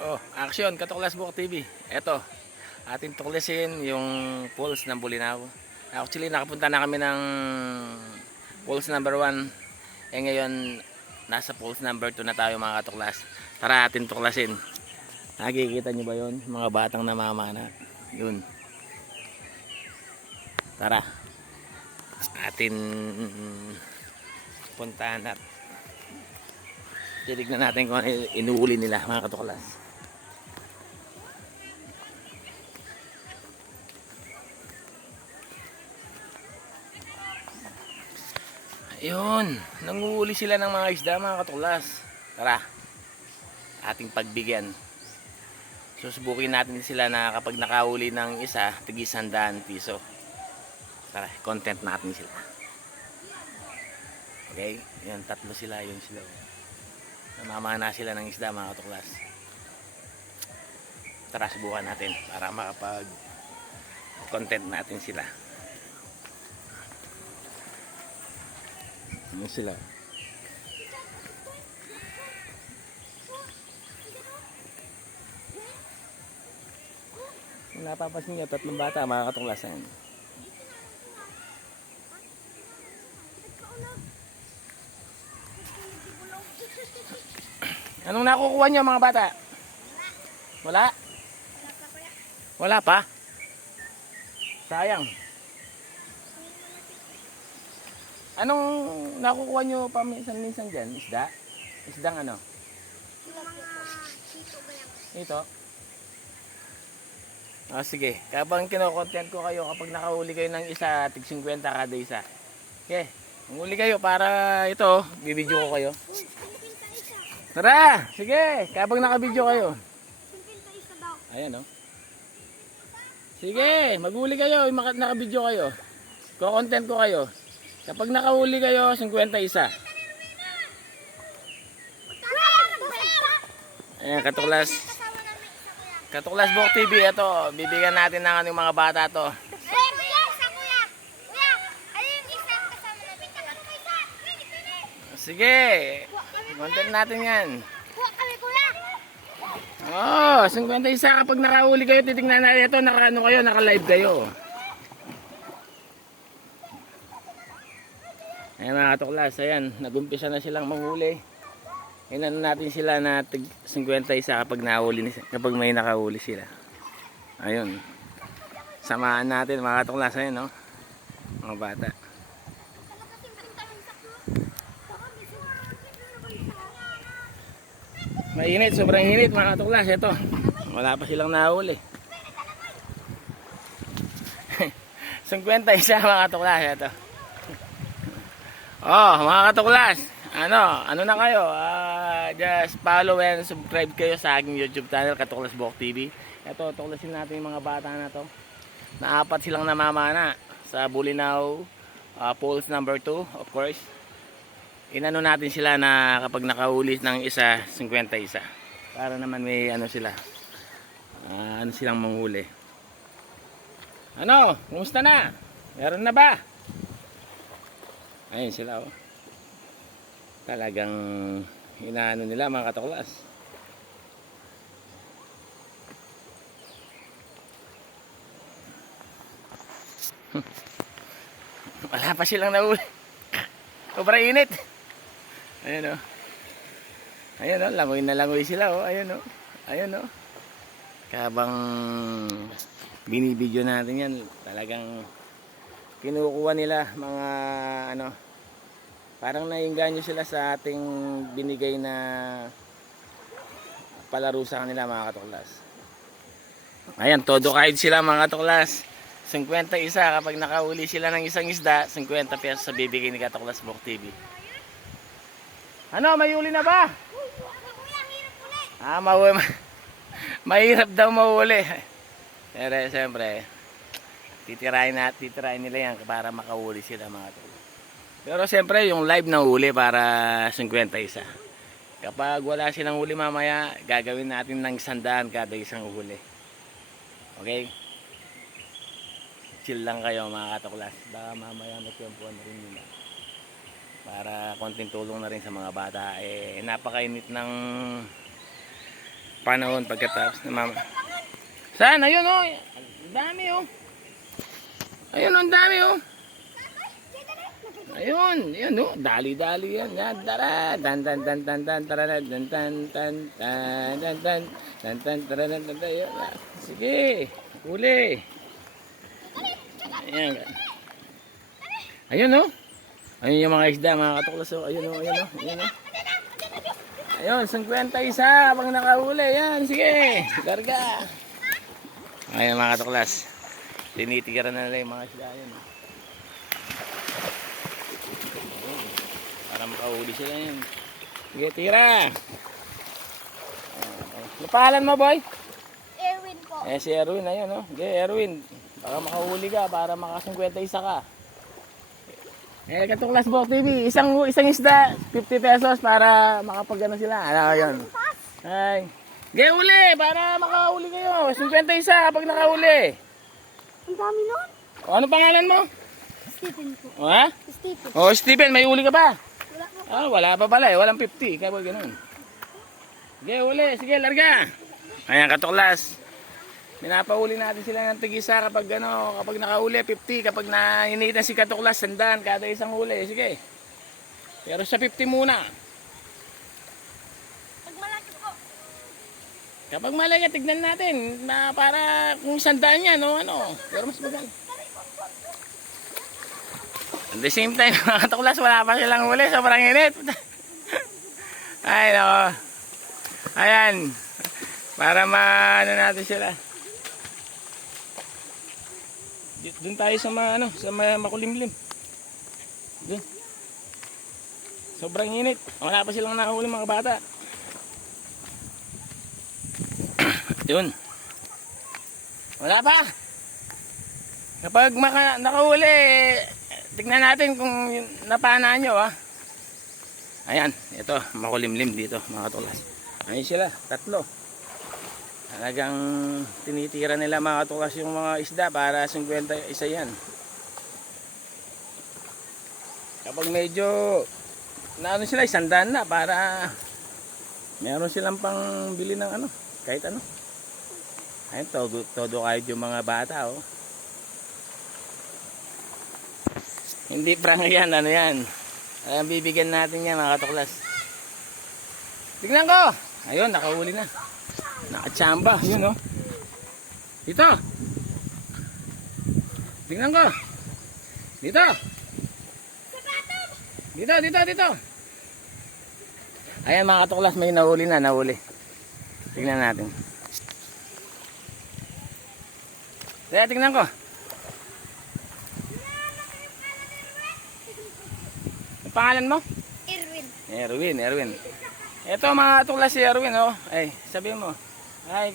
Oh, action, Katuklas Book TV. Eto, ating tuklasin yung falls ng Bulinaw. Actually, nakapunta na kami ng falls number 1. Ngayon, nasa falls number 2 na tayo mga katuklas. Tara ating tuklasin. Nakikita nyo ba yun? Mga batang namamana. Yun. Tara. Atin puntahan at titignan natin kung ano inuuli nila mga katuklas. Ayun, nanguhuli sila ng mga isda mga katuklas. Tara, ating pagbigyan. Susubukin natin sila na kapag nakahuli ng isa, tig-100 piso. Tara, content natin sila. Okay, yan, tatlo sila, yun sila. Namamana sila ng isda mga katuklas. Tara, subukan natin para makapag content natin sila. Ano sila? Kung napapansin nyo, tatlong bata mga katuklasan. Anong nakukuha nyo mga bata? Wala? Wala pa? Sayang. Anong nakukuha nyo paminsan-minsan dyan? Isda? Isdang ano? Ito? Ah, sige. Kapag kino-content ko kayo, kapag nakahuli kayo ng isa, tig 50 kada isa. Okay. Manghuli kayo para ito, bibidyo ko kayo. Tara! Sige! Kapag nakabidyo kayo. Ayan o. Sige! Maghuli kayo, nakabidyo kayo. Ko-content ko kayo. Kapag nakahuli kayo, 51. Ayan, Katuklas. Katuklas Book TV, ito. Bibigyan natin ng anong mga bata to. Sige. Content natin yan. Oh, 51 kapag nakahuli kayo, titignan natin ito. Naka-ano kayo, naka-live kayo. Ayan mga katuklas, ayan, nagumpisa na silang manghuli. Inano natin sila na 51 kapag nahuli, kapag may nakahuli sila. Ayun. Samaan natin mga katuklas, ayan no. Mga bata. Mainit, sobrang init mga katuklas, ito. Wala pa silang nahuli. 51 mga katuklas, ito. Oh, mga katuklas, ano na kayo? Just follow and subscribe kayo sa aking YouTube channel, Katuklas Book TV. Ito, tuklasin natin yung mga bata na to. Naapat silang namamana sa Bulinaw Falls number 2, of course. Inano natin sila na kapag nakahuli ng isa, 51. Para naman may ano sila. Ano silang manghuli. Ano? Kumusta na? Meron na ba? Ayun sila oh. Talagang inaano nila mga katuklas. Wala pa silang nahuli. Sobrang init. Ayun oh. Ayun oh, langoy na langoy sila oh. Ayun oh. Ayun oh. Habang binibidyo natin yan, talagang kinukuha nila mga ano, parang naiengganyo sila sa ating binigay na palaro sa kanila mga katuklas. Ayan, todo kahit sila mga katuklas. 51 kapag nakahuli sila ng isang isda, 50 pesos sa bibigay ni Katuklas Book TV. Ano, may huli na ba? Mahirap daw mahuli. Pero siyempre, titirahin nila yan para makahuli sila mga katuklas. Pero siyempre yung live na huli para 51. Kapag wala silang huli mamaya, gagawin natin ng 100 kada isang huli. Okay? Chill lang kayo mga katuklas. Baka mamaya magtiyempuan na rin nila. Para konting tulong na rin sa mga bata. Napakainit ng panahon pagkatapos na mama. Saan? Ayun oh. Ang dami oh. Ayun oh, ang dami oh. Ayun, yun oh. Dali-dali yan. Yan, tara. Dan dan dan dan dan tara dan dan dan dan dan dan dan dan dan tara dan dan dan. Sige, huli. Ayan. Ayun oh. Ayun yung mga isda, mga katuklas oh. Ayun oh, ayun oh. Ayun oh. Ayun, 51 pag nakahuli. Yan, sige. Garga. Ayun mga katuklas. Tinitigiran na nila yung mga isda. Ayun oh. Para makahuli sila yun. Sige, tira. Ano pangalan mo, boy? Erwin po. Si Erwin, ayun oh. Sige, Erwin. Baka makahuli ka, para maka-51 ka. Katuklas Bok TV, isang isda, 50 pesos para makapag-ano sila. Ano yun? Ay. Sige, uli, para makahuli kayo. 51 kapag nakahuli. Ang dami nun. O, ano pangalan mo? Stephen po. Ha? Stephen. O, Steven, may uli ka ba? Wala po. Wala pa pala eh. Walang 50. Kaya ba ganun? Sige, uli. Sige, larga. Ayan, katuklas. Minapahuli natin sila ng tigisa kapag kapag nakahuli, 50. Kapag nainitan si katuklas, 100 kada isang huli. Sige. Pero sa 50 muna. Pag malaki po. Kapag malaki, tignan natin. Na para kung 100 yan, Pero mas maganda. At the same time, mga katuklas, wala pa silang huli. Sobrang init. Ay, nako. Ayan. Para maano natin sila. Doon tayo sa makulimlim. Doon. Sobrang init. Wala pa silang nakahuli mga bata. Yun. Wala pa. Kapag nakahuli, tignan natin kung napana nyo ha. Ayan, ito, makulimlim dito mga katuklas. Ayun sila, 3. Talagang tinitira nila mga katuklas yung mga isda para 51 yan. Kapag medyo naano sila, 100 na para meron silang pang bili ng kahit ano. Ayun, todo kahit yung mga bata oh. Hindi prank yan, yan. Ayan, bibigyan natin yan mga katuklas. Tignan ko! Ayun, nakahuli na. Nakachamba, yun oh. Dito. Tingnan ko. Dito. Dito. Ayan mga katuklas, may nahuli na, Tingnan natin. Kaya tingnan ko. Ang pangalan mo? Erwin. Ito mga katuklas si Erwin oh. Ay, sabihin mo. Ay,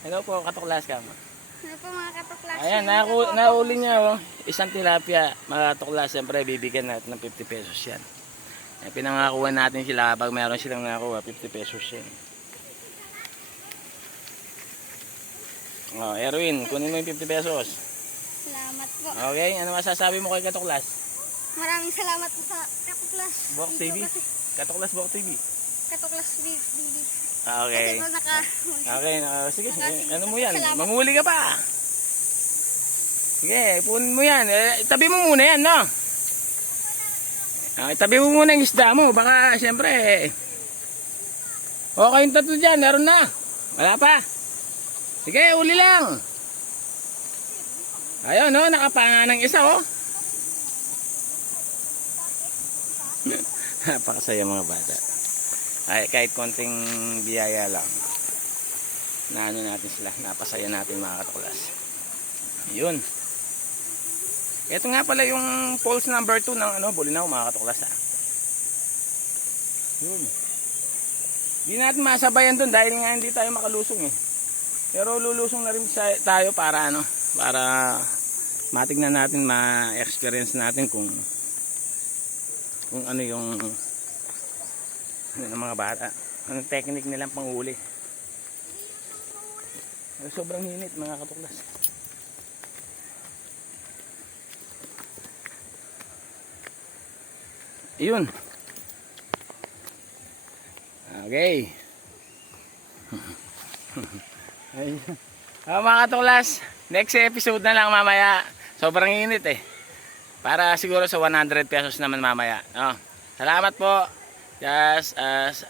hello po, katuklas ka mo. Ano po mga katuklas? Ayan, nahuli niya oh. Isang tilapia, mga katuklas. Siyempre, bibigyan natin ng 50 pesos yan. Pinangakuha natin sila kapag meron silang nakuha, 50 pesos yan. Oh, Erwin, kunin mo yung 50 pesos. Salamat po. Okay, ano masasabi mo kay katuklas? Maraming salamat po sa katuklas. Bok TV? Katuklas Bok TV. Katuklas BB. Okay. Kasi po nakahuli. Okay, sige. Ano mo yan? Manghuli ka pa. Sige, punin mo yan. Itabi mo muna yan, no? Itabi mo muna yung isda mo. Baka, siyempre, okay yung 3 dyan. Meron na. Wala pa. Sige, uli lang. Ayun, no? Nakapanga ng isa, oh. Napakasaya mga bata. Ay, kahit konting biyaya lang, naano natin sila, napasaya natin mga katuklas. Yun. Ito nga pala yung pulse number 2 ng Bulinaw mga katuklas ha. Yun. Hindi natin masabayan dun dahil nga hindi tayo makalusong eh. Pero lulusong na rin tayo para para matignan natin, ma-experience natin kung ano yung ng mga bata, anong technique nilang panghuli. Sobrang init mga katuklas. Yun. Okay. Ayun. Mga katuklas, next episode na lang mamaya. Sobrang init eh. Para siguro sa 100 pesos naman mamaya. Oh, salamat po. Just as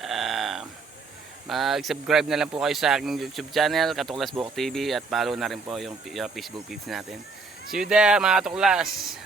mag-subscribe na lang po kayo sa aking YouTube channel, Katuklas Buhok TV, at follow na rin po yung Facebook page natin. See you there mga katuklas.